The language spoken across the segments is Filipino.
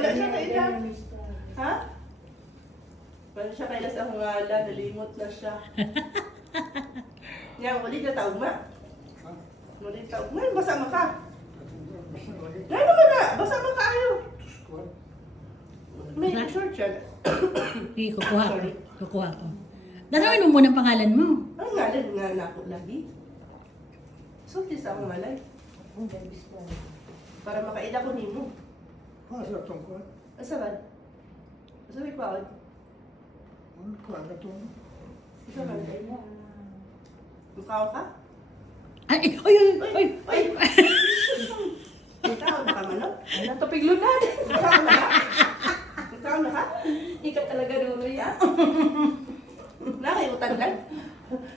wala siya kaila. Ha? Wala siya kaila sa hungala, nalimot na siya. Yan, wali na taog ma. Wali na taog. Ngayon, basa mo ka. Ngayon naman na, basa mo ka ayo. May short siya. Sige, kukuha ko. Kukuha ko. Danawin mo muna ang pangalan mo. Ang ngalan nga na ako lagi. Sulti sa akong malay. Para makaila ko nimo. Masarap tong kuwan. Asaban? Asabi pa ako. Ano kuwan na to? Ikaw man kaila. Mukhaw ka? Ay, ay, ay, ay. Ikaw na ka manok? Ano to piglunan? Ikaw na ka? Ikaw na ka? Ikaw talaga nunoy ah. Nakayutan lang?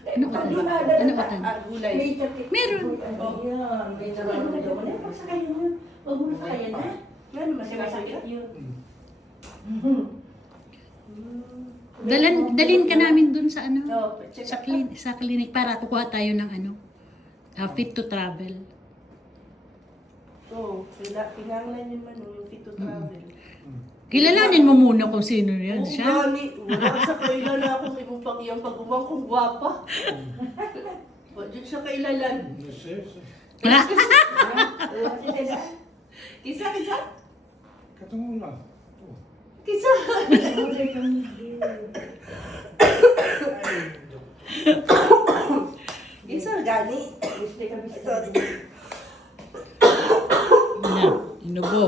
Ano ba? Ano ba? Gulay. Meron. Ayan, may nararamdaman mo na. Huwag sa kayo yun. Huwag mo sa kayo na. Ano masakit Masakit yun. Dalhin ka namin dun sa ano? So, check Sa clinic para kukuha tayo ng ano? Fit to travel. So, kinanglan yun man yung fit to travel. Kilalanin mo muna kung sino yan Oo, siya. gani. Wala sa kailala akong ibang pag-iyang pag-umang kong gwapa. Wala dyan siya kailalan. Kisa, kisa? Katong lang. Oh. Kisa! Kisa, gani. Sorry. Yan, inubo.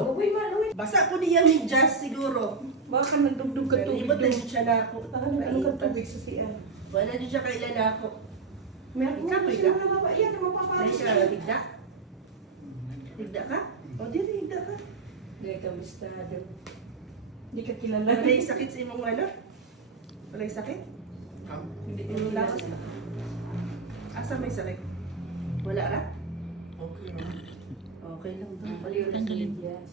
Basa ko niya ni Jazz siguro. Baka nagdugdug ka tubig. Ibot na din siya na ako. Ano ka tubig sa siya? Wala din siya kailala ako. Meron Ikaw, mo ikaw. sila mga babae. Yan, Dahil mapapalo siya, siya. higda? Higda ka? O, di higda ka. Hindi ka bistado. Hindi ka kilala. Wala'y sakit sa imong ano? Wala'y sakit? Hindi ka Yung kilala. lakas na. Asa may sakit? Wala ra? Okay na. Okay lang daw. Tanggalin. Yes.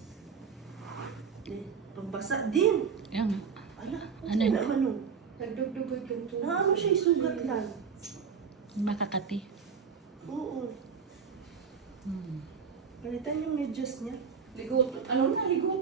Eh, pambasa din. Yan. Ala, Ano ano yun? naman nun? Nagdugdugod ka tubig. Naano siya, sugat lang. Makakati. Oo. Hmm. Palitan yung medyas niya. Ligot. Ano na, ligot?